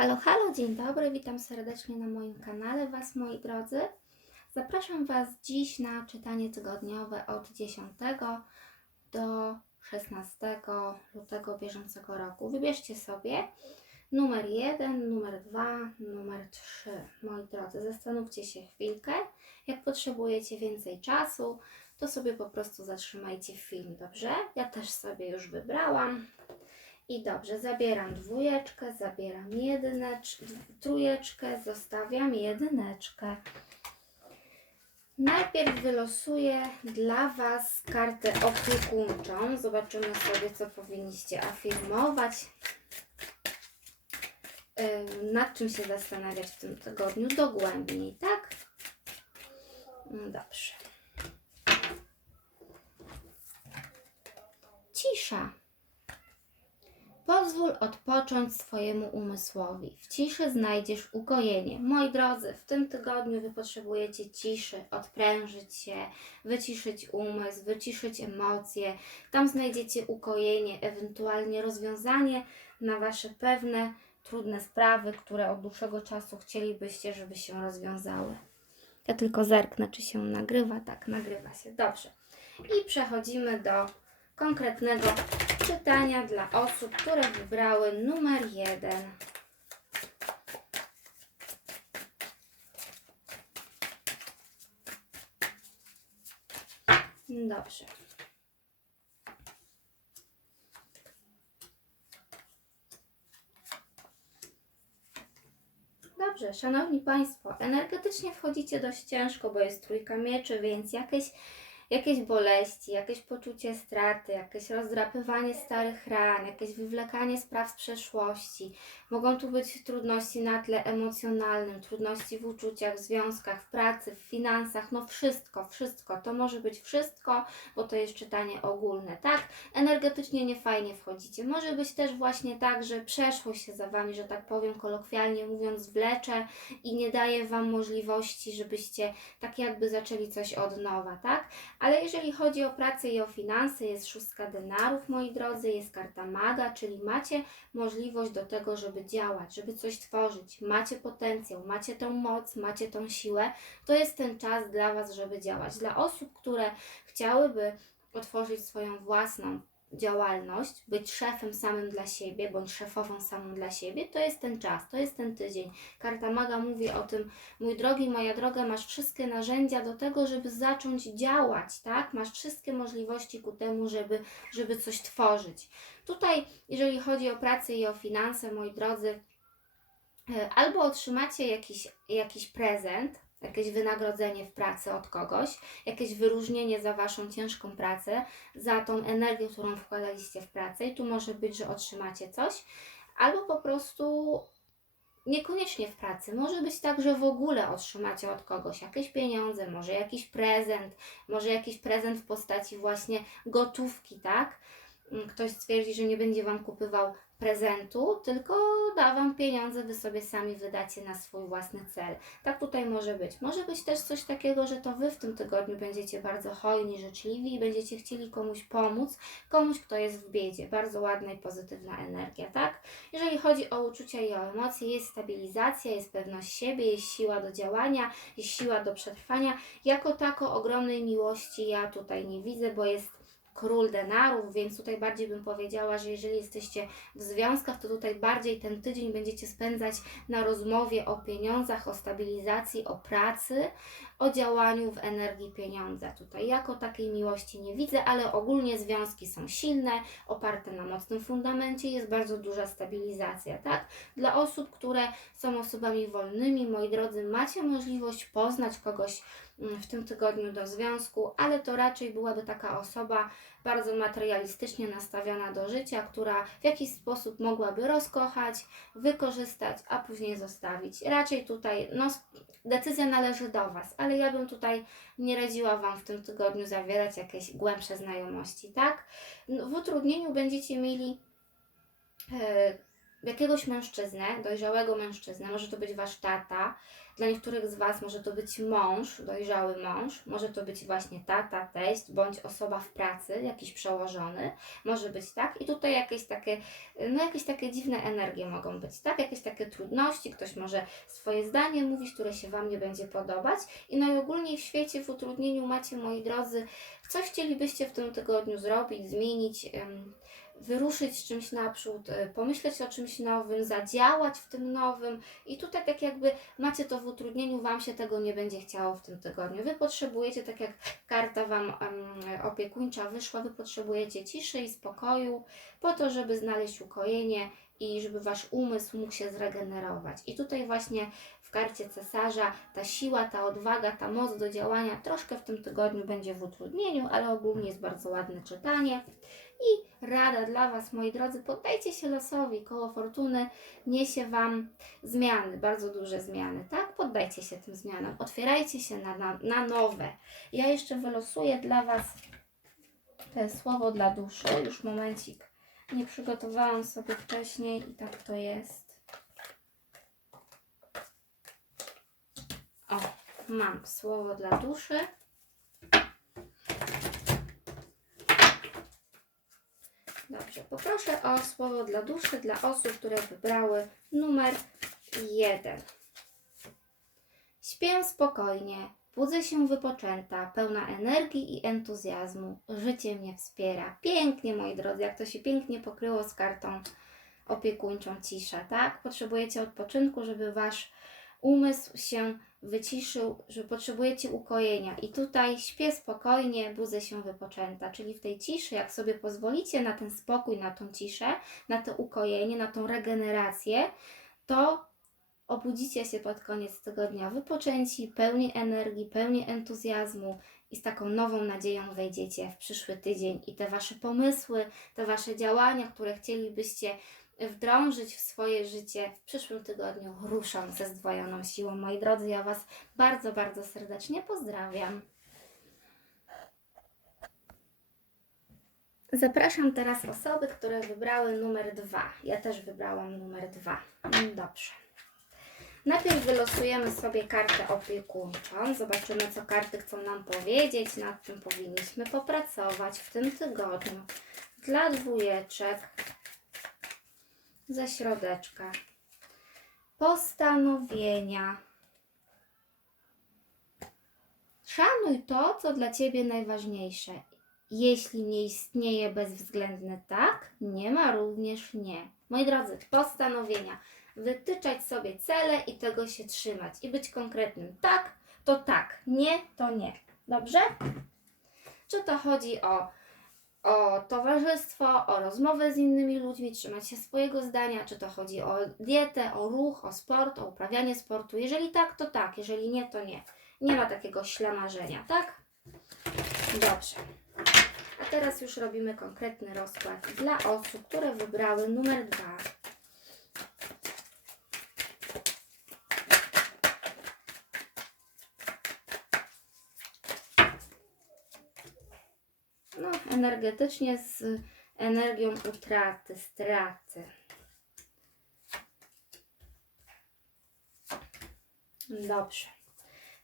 Halo, halo, dzień dobry, witam serdecznie na moim kanale Was, moi drodzy. Zapraszam Was dziś na czytanie tygodniowe od 10 do 16 lutego bieżącego roku. Wybierzcie sobie numer 1, numer 2, numer 3. Moi drodzy, zastanówcie się chwilkę. Jak potrzebujecie więcej czasu, to sobie po prostu zatrzymajcie film, dobrze? Ja też sobie już wybrałam. I dobrze, zabieram dwójeczkę, zabieram jedyneczkę, trójeczkę, zostawiam jedyneczkę. Najpierw wylosuję dla Was kartę opiekuńczą. Zobaczymy sobie, co powinniście afirmować. Ym, Nad czym się zastanawiać w tym tygodniu dogłębniej, tak? Mm, Dobrze. Cisza. Pozwól odpocząć swojemu umysłowi. W ciszy znajdziesz ukojenie. Moi drodzy, w tym tygodniu Wy potrzebujecie ciszy, odprężyć się, wyciszyć umysł, wyciszyć emocje. Tam znajdziecie ukojenie, ewentualnie rozwiązanie na Wasze pewne trudne sprawy, które od dłuższego czasu chcielibyście, żeby się rozwiązały. Ja tylko zerknę, czy się nagrywa. Tak, nagrywa się. Dobrze. I przechodzimy do konkretnego czytania dla osób, które wybrały numer jeden. Dobrze. Dobrze, Szanowni Państwo, energetycznie wchodzicie dość ciężko, bo jest trójka mieczy, więc jakieś jakieś boleści, jakieś poczucie straty, jakieś rozdrapywanie starych ran, jakieś wywlekanie spraw z przeszłości. Mogą tu być trudności na tle emocjonalnym, trudności w uczuciach, w związkach, w pracy, w finansach, no wszystko, wszystko. To może być wszystko, bo to jest czytanie ogólne, tak? Energetycznie niefajnie wchodzicie. Może być też właśnie tak, że przeszłość się za Wami, że tak powiem kolokwialnie mówiąc, wlecze i nie daje Wam możliwości, żebyście tak jakby zaczęli coś od nowa, tak? Ale jeżeli chodzi o pracę i o finanse, jest szóstka denarów, moi drodzy, jest karta maga, czyli macie możliwość do tego, żeby działać, żeby coś tworzyć, macie potencjał, macie tą moc, macie tą siłę. To jest ten czas dla Was, żeby działać. Dla osób, które chciałyby otworzyć swoją własną działalność, być szefem samym dla siebie, bądź szefową samą dla siebie, to jest ten czas, to jest ten tydzień. Karta Maga mówi o tym, mój drogi, moja droga, masz wszystkie narzędzia do tego, żeby zacząć działać, tak? Masz wszystkie możliwości ku temu, żeby, żeby coś tworzyć. Tutaj, jeżeli chodzi o pracę i o finanse, moi drodzy, e, albo otrzymacie jakiś, jakiś prezent, jakieś wynagrodzenie w pracy od kogoś, jakieś wyróżnienie za Waszą ciężką pracę, za tą energię, którą wkładaliście w pracę i tu może być, że otrzymacie coś, albo po prostu niekoniecznie w pracy. Może być tak, że w ogóle otrzymacie od kogoś jakieś pieniądze, może jakiś prezent, może jakiś prezent w postaci właśnie gotówki, tak? Ktoś stwierdzi, że nie będzie Wam kupywał prezentu, tylko da Wam pieniądze, Wy sobie sami wydacie na swój własny cel. Tak tutaj może być. Może być też coś takiego, że to Wy w tym tygodniu będziecie bardzo hojni, życzliwi i będziecie chcieli komuś pomóc, komuś, kto jest w biedzie. Bardzo ładna i pozytywna energia, tak? Jeżeli chodzi o uczucia i o emocje, jest stabilizacja, jest pewność siebie, jest siła do działania, jest siła do przetrwania. Jako tako ogromnej miłości ja tutaj nie widzę, bo jest król denarów, więc tutaj bardziej bym powiedziała, że jeżeli jesteście w związkach, to tutaj bardziej ten tydzień będziecie spędzać na rozmowie o pieniądzach, o stabilizacji, o pracy, o działaniu w energii pieniądza. Tutaj jako takiej miłości nie widzę, ale ogólnie związki są silne, oparte na mocnym fundamencie, jest bardzo duża stabilizacja, tak? Dla osób, które są osobami wolnymi, moi drodzy, macie możliwość poznać kogoś w tym tygodniu do związku, ale to raczej byłaby taka osoba bardzo materialistycznie nastawiona do życia, która w jakiś sposób mogłaby rozkochać, wykorzystać, a później zostawić. Raczej tutaj no, decyzja należy do Was, ale ja bym tutaj nie radziła Wam w tym tygodniu zawierać jakieś głębsze znajomości, tak? W utrudnieniu będziecie mieli e, jakiegoś mężczyznę, dojrzałego mężczyznę, może to być wasz tata, dla niektórych z was może to być mąż, dojrzały mąż, może to być właśnie tata, teść, bądź osoba w pracy, jakiś przełożony, może być tak. I tutaj jakieś takie, no jakieś takie dziwne energie mogą być, tak? Jakieś takie trudności, ktoś może swoje zdanie mówić, które się wam nie będzie podobać. I najogólniej w świecie, w utrudnieniu macie, moi drodzy, coś chcielibyście w tym tygodniu zrobić, zmienić, em, wyruszyć z czymś naprzód, e, pomyśleć o czymś nowym, zadziałać w tym nowym. I tutaj tak jakby macie to w utrudnieniu, Wam się tego nie będzie chciało w tym tygodniu. Wy potrzebujecie, tak jak karta Wam opiekuńcza wyszła, Wy potrzebujecie ciszy i spokoju po to, żeby znaleźć ukojenie i żeby Wasz umysł mógł się zregenerować. I tutaj właśnie w karcie cesarza ta siła, ta odwaga, ta moc do działania troszkę w tym tygodniu będzie w utrudnieniu, ale ogólnie jest bardzo ładne czytanie. I rada dla Was, moi drodzy, poddajcie się losowi. Koło fortuny niesie Wam zmiany, bardzo duże zmiany, tak? Poddajcie się tym zmianom, otwierajcie się na, na, na nowe. Ja jeszcze wylosuję dla Was to słowo dla duszy. Już momencik. Nie przygotowałam sobie wcześniej i tak to jest. O, mam słowo dla duszy. Dobrze, poproszę o słowo dla duszy dla osób, które wybrały numer jeden. Śpię spokojnie, budzę się wypoczęta, pełna energii i entuzjazmu. Życie mnie wspiera. Pięknie, moi drodzy, jak to się pięknie pokryło z kartą opiekuńczą cisza, tak? Potrzebujecie odpoczynku, żeby wasz umysł się wyciszył, że potrzebujecie ukojenia. I tutaj śpię spokojnie, budzę się wypoczęta. Czyli w tej ciszy, jak sobie pozwolicie na ten spokój, na tą ciszę, na to ukojenie, na tą regenerację, to obudzicie się pod koniec tygodnia wypoczęci, pełni energii, pełni entuzjazmu i z taką nową nadzieją wejdziecie w przyszły tydzień i te wasze pomysły, te wasze działania, które chcielibyście wdrążyć w swoje życie w przyszłym tygodniu ruszą ze zdwojoną siłą. Moi drodzy, ja Was bardzo, bardzo serdecznie pozdrawiam. Zapraszam teraz osoby, które wybrały numer dwa. Ja też wybrałam numer dwa. Dobrze. Najpierw wylosujemy sobie kartę opiekuńczą. Zobaczymy, co karty chcą nam powiedzieć, nad czym powinniśmy popracować w tym tygodniu. Dla dwójeczek ze środeczka. Postanowienia. Szanuj to, co dla Ciebie najważniejsze. Jeśli nie istnieje bezwzględny tak, nie ma również nie. Moi drodzy, postanowienia. Wytyczać sobie cele i tego się trzymać. I być konkretnym. Tak, to tak. Nie, to nie. Dobrze? Czy to chodzi o o towarzystwo, o rozmowę z innymi ludźmi, trzymać się swojego zdania, czy to chodzi o dietę, o ruch, o sport, o uprawianie sportu. Jeżeli tak, to tak, jeżeli nie, to nie. Nie ma takiego ślamarzenia, tak? Dobrze. A teraz już robimy konkretny rozkład dla osób, które wybrały numer dwa. Energetycznie z energią utraty, straty. Dobrze.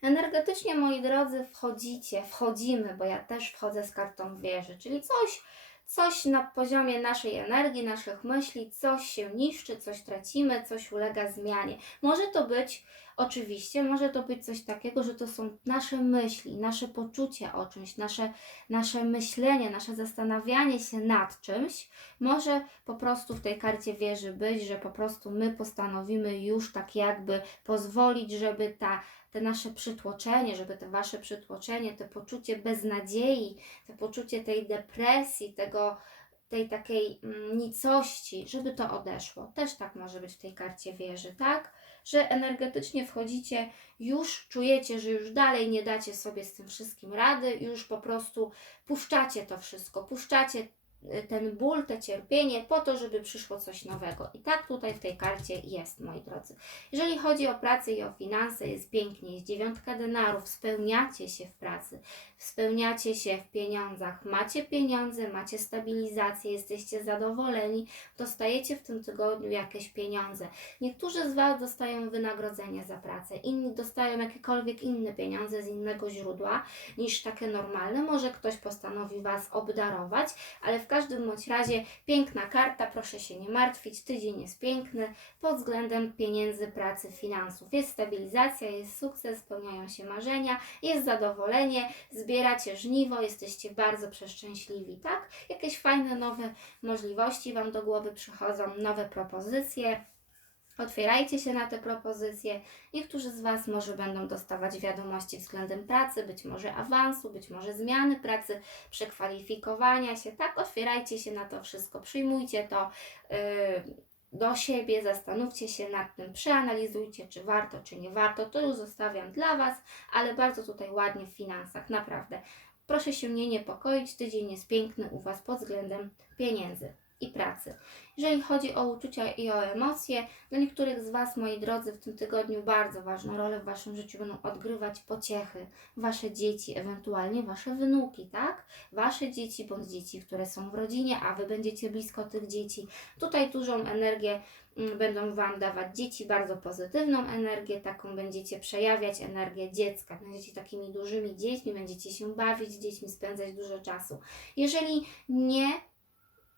Energetycznie, moi drodzy, wchodzicie, wchodzimy, bo ja też wchodzę z kartą wieży, czyli coś, coś na poziomie naszej energii, naszych myśli, coś się niszczy, coś tracimy, coś ulega zmianie. Może to być, oczywiście, może to być coś takiego, że to są nasze myśli, nasze poczucie o czymś, nasze, nasze myślenie, nasze zastanawianie się nad czymś. Może po prostu w tej karcie wieży być, że po prostu my postanowimy już tak jakby pozwolić, żeby ta te nasze przytłoczenie, żeby te wasze przytłoczenie, to poczucie beznadziei, to poczucie tej depresji, tego, tej takiej mm, nicości, żeby to odeszło. Też tak może być w tej karcie wieży, tak? Że energetycznie wchodzicie, już czujecie, że już dalej nie dacie sobie z tym wszystkim rady, już po prostu puszczacie to wszystko, puszczacie ten ból, te cierpienie po to, żeby przyszło coś nowego. I tak tutaj w tej karcie jest, moi drodzy. Jeżeli chodzi o pracę i o finanse, jest pięknie, jest dziewiątka denarów, spełniacie się w pracy, spełniacie się w pieniądzach, macie pieniądze, macie stabilizację, jesteście zadowoleni, dostajecie w tym tygodniu jakieś pieniądze. Niektórzy z Was dostają wynagrodzenie za pracę, inni dostają jakiekolwiek inne pieniądze z innego źródła niż takie normalne. Może ktoś postanowi Was obdarować, ale w każdym bądź razie piękna karta, proszę się nie martwić, tydzień jest piękny pod względem pieniędzy, pracy, finansów. Jest stabilizacja, jest sukces, spełniają się marzenia, jest zadowolenie, zbieracie żniwo, jesteście bardzo przeszczęśliwi, tak? Jakieś fajne, nowe możliwości Wam do głowy przychodzą, nowe propozycje. Otwierajcie się na te propozycje. Niektórzy z Was może będą dostawać wiadomości względem pracy, być może awansu, być może zmiany pracy, przekwalifikowania się. Tak, otwierajcie się na to wszystko, przyjmujcie to yy, do siebie, zastanówcie się nad tym, przeanalizujcie, czy warto, czy nie warto. To już zostawiam dla Was, ale bardzo tutaj ładnie w finansach, naprawdę. Proszę się nie niepokoić, tydzień jest piękny u Was pod względem pieniędzy i pracy. Jeżeli chodzi o uczucia i o emocje, dla niektórych z Was, moi drodzy, w tym tygodniu bardzo ważną rolę w Waszym życiu będą odgrywać pociechy, Wasze dzieci, ewentualnie Wasze wnuki, tak? Wasze dzieci bądź dzieci, które są w rodzinie, a Wy będziecie blisko tych dzieci. Tutaj dużą energię mm, będą Wam dawać dzieci, bardzo pozytywną energię, taką będziecie przejawiać energię dziecka. Będziecie takimi dużymi dziećmi, będziecie się bawić dziećmi, spędzać dużo czasu. Jeżeli nie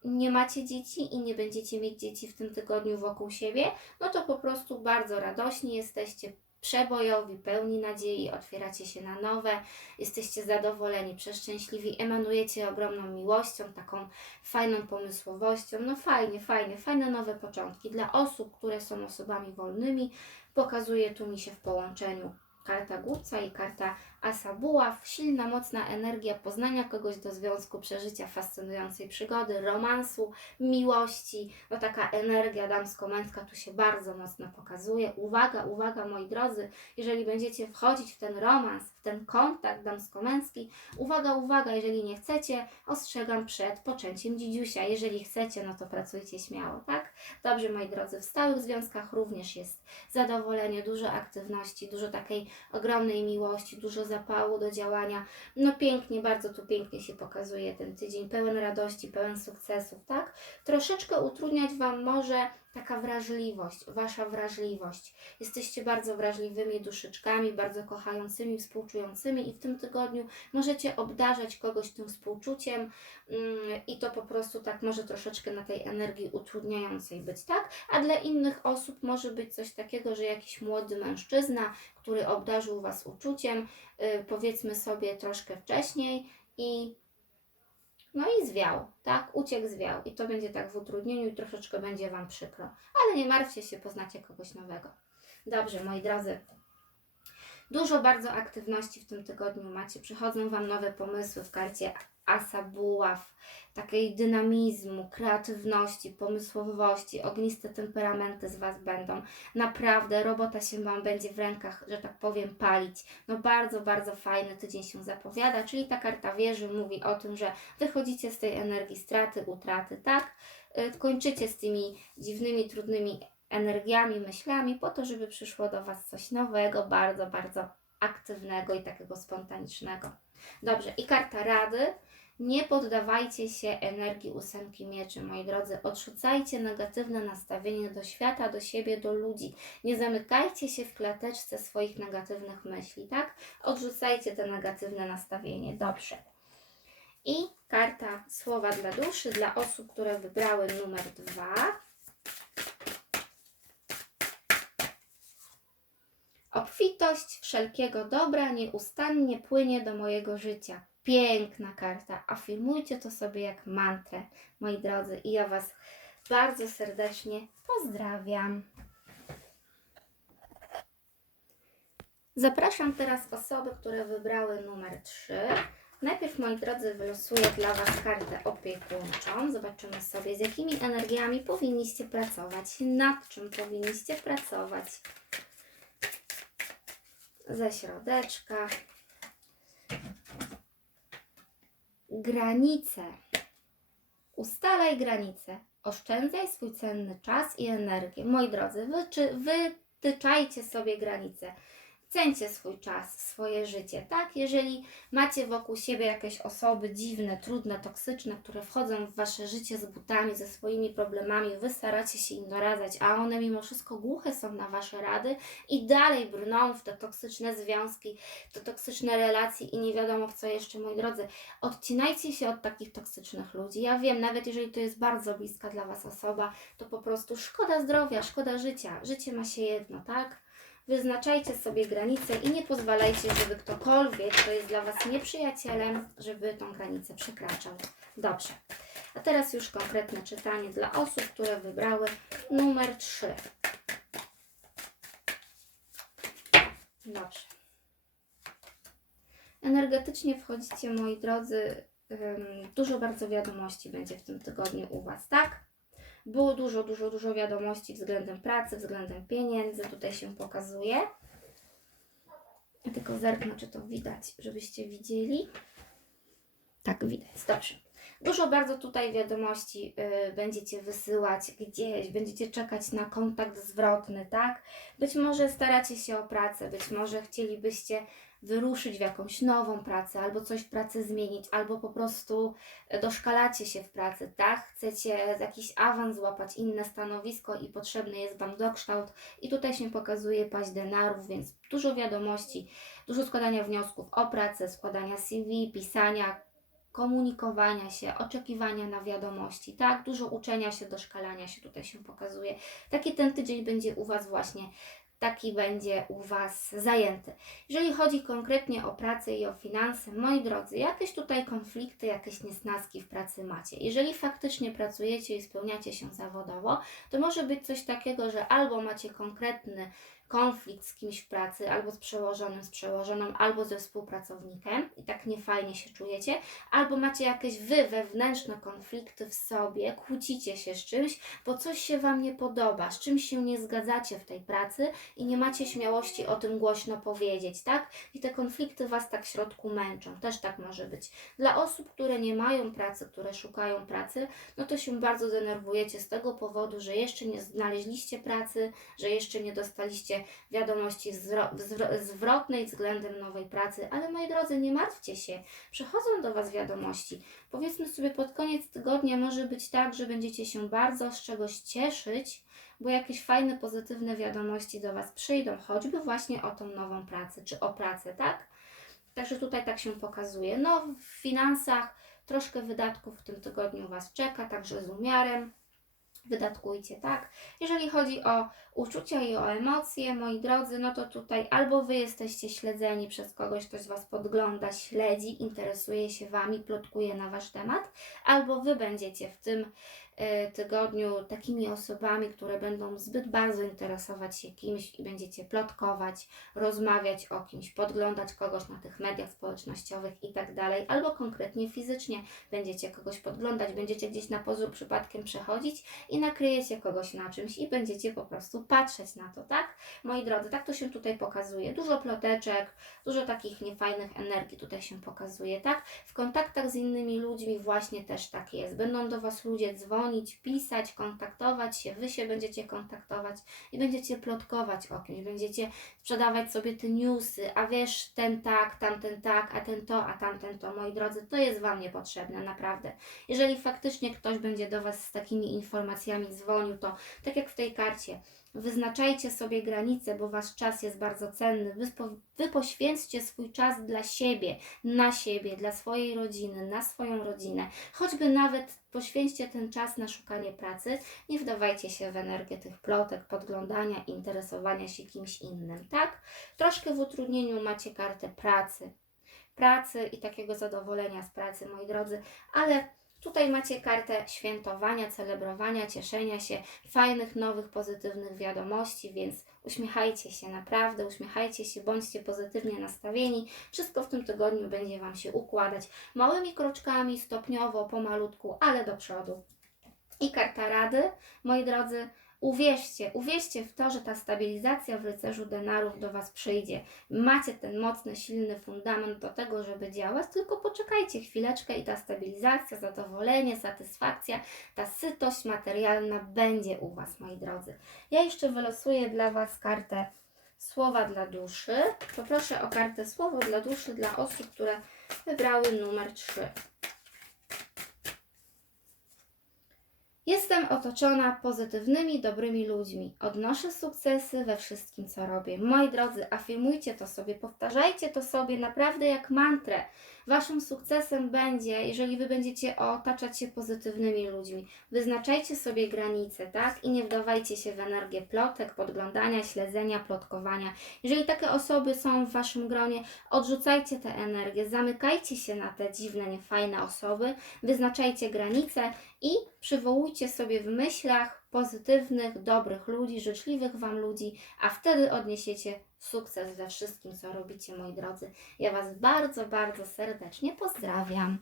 nie macie dzieci i nie będziecie mieć dzieci w tym tygodniu wokół siebie, no to po prostu bardzo radośni jesteście, przebojowi, pełni nadziei, otwieracie się na nowe, jesteście zadowoleni, przeszczęśliwi, emanujecie ogromną miłością, taką fajną pomysłowością. No fajnie, fajnie, fajne nowe początki. Dla osób, które są osobami wolnymi, pokazuje tu mi się w połączeniu karta głupca i karta asa buław, silna, mocna energia poznania kogoś do związku, przeżycia fascynującej przygody, romansu, miłości. No taka energia damsko-męska tu się bardzo mocno pokazuje. Uwaga, uwaga moi drodzy, jeżeli będziecie wchodzić w ten romans, w ten kontakt damsko-męski, uwaga, uwaga, jeżeli nie chcecie, ostrzegam przed poczęciem dzidziusia. Jeżeli chcecie, no to pracujcie śmiało, tak? Dobrze moi drodzy, w stałych związkach również jest zadowolenie, dużo aktywności, dużo takiej ogromnej miłości, dużo zapału do działania. No pięknie, bardzo tu pięknie się pokazuje ten tydzień, pełen radości, pełen sukcesów, tak? Troszeczkę utrudniać Wam może taka wrażliwość, Wasza wrażliwość. Jesteście bardzo wrażliwymi duszyczkami, bardzo kochającymi, współczującymi i w tym tygodniu możecie obdarzać kogoś tym współczuciem mm, i to po prostu tak może troszeczkę na tej energii utrudniającej być, tak? A dla innych osób może być coś takiego, że jakiś młody mężczyzna, który obdarzył Was uczuciem, y, powiedzmy sobie troszkę wcześniej i no i zwiał, tak? Uciekł, zwiał. I to będzie tak w utrudnieniu i troszeczkę będzie Wam przykro. Ale nie martwcie się, poznacie kogoś nowego. Dobrze, moi drodzy. Dużo bardzo aktywności w tym tygodniu macie. Przychodzą Wam nowe pomysły w karcie Asa Buław, takiej dynamizmu, kreatywności, pomysłowości, ogniste temperamenty z Was będą. Naprawdę robota się Wam będzie w rękach, że tak powiem, palić. No bardzo, bardzo fajny tydzień się zapowiada, czyli ta karta wieży mówi o tym, że wychodzicie z tej energii straty, utraty, tak? Y, Kończycie z tymi dziwnymi, trudnymi energiami, myślami, po to, żeby przyszło do Was coś nowego, bardzo, bardzo aktywnego i takiego spontanicznego. Dobrze, i karta rady. Nie poddawajcie się energii ósemki mieczy, moi drodzy. Odrzucajcie negatywne nastawienie do świata, do siebie, do ludzi. Nie zamykajcie się w klateczce swoich negatywnych myśli, tak? Odrzucajcie te negatywne nastawienie. Dobrze. I karta słowa dla duszy, dla osób, które wybrały numer dwa. Obfitość wszelkiego dobra nieustannie płynie do mojego życia. Piękna karta. Afirmujcie to sobie jak mantrę, moi drodzy. I ja Was bardzo serdecznie pozdrawiam. Zapraszam teraz osoby, które wybrały numer 3. Najpierw, moi drodzy, wylosuję dla Was kartę opiekuńczą. Zobaczymy sobie, z jakimi energiami powinniście pracować, nad czym powinniście pracować. Ze środeczka. Granice. Ustalaj granice. Oszczędzaj swój cenny czas i energię. Moi drodzy, wytyczajcie sobie granice. Cencie swój czas, swoje życie, tak? Jeżeli macie wokół siebie jakieś osoby dziwne, trudne, toksyczne, które wchodzą w wasze życie z butami, ze swoimi problemami, wy staracie się im doradzać, a one mimo wszystko głuche są na wasze rady i dalej brną w te toksyczne związki, te toksyczne relacje i nie wiadomo w co jeszcze, moi drodzy. Odcinajcie się od takich toksycznych ludzi. Ja wiem, nawet jeżeli to jest bardzo bliska dla was osoba, to po prostu szkoda zdrowia, szkoda życia. Życie ma się jedno, tak? Wyznaczajcie sobie granice i nie pozwalajcie, żeby ktokolwiek, kto jest dla Was nieprzyjacielem, żeby tą granicę przekraczał. Dobrze. A teraz już konkretne czytanie dla osób, które wybrały numer 3. Dobrze. Energetycznie wchodzicie, moi drodzy. Dużo bardzo wiadomości będzie w tym tygodniu u Was, tak? Było dużo, dużo, dużo wiadomości względem pracy, względem pieniędzy. Tutaj się pokazuje. Ja tylko zerknę, czy to widać, żebyście widzieli. Tak, widać. Dobrze. Dużo bardzo tutaj wiadomości y, będziecie wysyłać gdzieś, będziecie czekać na kontakt zwrotny, tak? Być może staracie się o pracę, być może chcielibyście wyruszyć w jakąś nową pracę, albo coś w pracy zmienić, albo po prostu e, doszkalacie się w pracy, tak? Chcecie jakiś awans złapać, inne stanowisko i potrzebny jest Wam dokształt. I tutaj się pokazuje paść denarów, więc dużo wiadomości, dużo składania wniosków o pracę, składania CV, pisania, komunikowania się, oczekiwania na wiadomości, tak? Dużo uczenia się, doszkalania się tutaj się pokazuje. Taki ten tydzień będzie u Was właśnie taki będzie u Was zajęty. Jeżeli chodzi konkretnie o pracę i o finanse, moi drodzy, jakieś tutaj konflikty, jakieś niesnaski w pracy macie. Jeżeli faktycznie pracujecie i spełniacie się zawodowo, to może być coś takiego, że albo macie konkretny konflikt z kimś w pracy, albo z przełożonym, z przełożoną, albo ze współpracownikiem i tak niefajnie się czujecie, albo macie jakieś wy wewnętrzne konflikty w sobie, kłócicie się z czymś, bo coś się Wam nie podoba, z czymś się nie zgadzacie w tej pracy i nie macie śmiałości o tym głośno powiedzieć, tak? I te konflikty Was tak w środku męczą, też tak może być. Dla osób, które nie mają pracy, które szukają pracy, no to się bardzo denerwujecie z tego powodu, że jeszcze nie znaleźliście pracy, że jeszcze nie dostaliście wiadomości zwro- zwro- zwrotnej względem nowej pracy, ale moi drodzy, nie martwcie się, przychodzą do Was wiadomości. Powiedzmy sobie, pod koniec tygodnia może być tak, że będziecie się bardzo z czegoś cieszyć, bo jakieś fajne, pozytywne wiadomości do Was przyjdą, choćby właśnie o tą nową pracę, czy o pracę, tak? Także tutaj tak się pokazuje. No, w finansach troszkę wydatków w tym tygodniu Was czeka, także z umiarem wydatkujcie, tak? Jeżeli chodzi o uczucia i o emocje, moi drodzy, no to tutaj albo Wy jesteście śledzeni przez kogoś, ktoś Was podgląda, śledzi, interesuje się Wami, plotkuje na Wasz temat, albo Wy będziecie w tym tygodniu takimi osobami, które będą zbyt bardzo interesować się kimś i będziecie plotkować, rozmawiać o kimś, podglądać kogoś na tych mediach społecznościowych i tak dalej, albo konkretnie fizycznie będziecie kogoś podglądać, będziecie gdzieś na pozór przypadkiem przechodzić i nakryjecie kogoś na czymś i będziecie po prostu patrzeć na to, tak? Moi drodzy, tak to się tutaj pokazuje. Dużo ploteczek, dużo takich niefajnych energii tutaj się pokazuje, tak? W kontaktach z innymi ludźmi właśnie też tak jest. Będą do Was ludzie dzwonić, pisać, kontaktować się, Wy się będziecie kontaktować i będziecie plotkować o kimś, będziecie sprzedawać sobie te newsy, a wiesz, ten tak, tamten tak, a ten to, a tamten to, moi drodzy, to jest Wam niepotrzebne, naprawdę. Jeżeli faktycznie ktoś będzie do Was z takimi informacjami dzwonił, to tak jak w tej karcie, wyznaczajcie sobie granice, bo Wasz czas jest bardzo cenny. Wy, spo- wy poświęćcie swój czas dla siebie, na siebie, dla swojej rodziny, na swoją rodzinę. Choćby nawet poświęćcie ten czas na szukanie pracy, nie wdawajcie się w energię tych plotek, podglądania, interesowania się kimś innym, tak? Troszkę w utrudnieniu macie kartę pracy. Pracy i takiego zadowolenia z pracy, moi drodzy, ale tutaj macie kartę świętowania, celebrowania, cieszenia się, fajnych, nowych, pozytywnych wiadomości, więc uśmiechajcie się naprawdę, uśmiechajcie się, bądźcie pozytywnie nastawieni. Wszystko w tym tygodniu będzie Wam się układać małymi kroczkami, stopniowo, pomalutku, ale do przodu. I karta rady, moi drodzy, Uwierzcie, uwierzcie w to, że ta stabilizacja w rycerzu denarów do Was przyjdzie. Macie ten mocny, silny fundament do tego, żeby działać, tylko poczekajcie chwileczkę i ta stabilizacja, zadowolenie, satysfakcja, ta sytość materialna będzie u Was, moi drodzy. Ja jeszcze wylosuję dla Was kartę Słowa dla duszy. Poproszę o kartę Słowo dla duszy dla osób, które wybrały numer 3. Jestem otoczona pozytywnymi, dobrymi ludźmi. Odnoszę sukcesy we wszystkim, co robię. Moi drodzy, afirmujcie to sobie, powtarzajcie to sobie naprawdę jak mantrę. Waszym sukcesem będzie, jeżeli wy będziecie otaczać się pozytywnymi ludźmi. Wyznaczajcie sobie granice, tak? I nie wdawajcie się w energię plotek, podglądania, śledzenia, plotkowania. Jeżeli takie osoby są w waszym gronie, odrzucajcie tę energię, zamykajcie się na te dziwne, niefajne osoby, wyznaczajcie granice i przywołujcie sobie w myślach pozytywnych, dobrych ludzi, życzliwych Wam ludzi, a wtedy odniesiecie sukces we wszystkim, co robicie, moi drodzy. Ja Was bardzo, bardzo serdecznie pozdrawiam.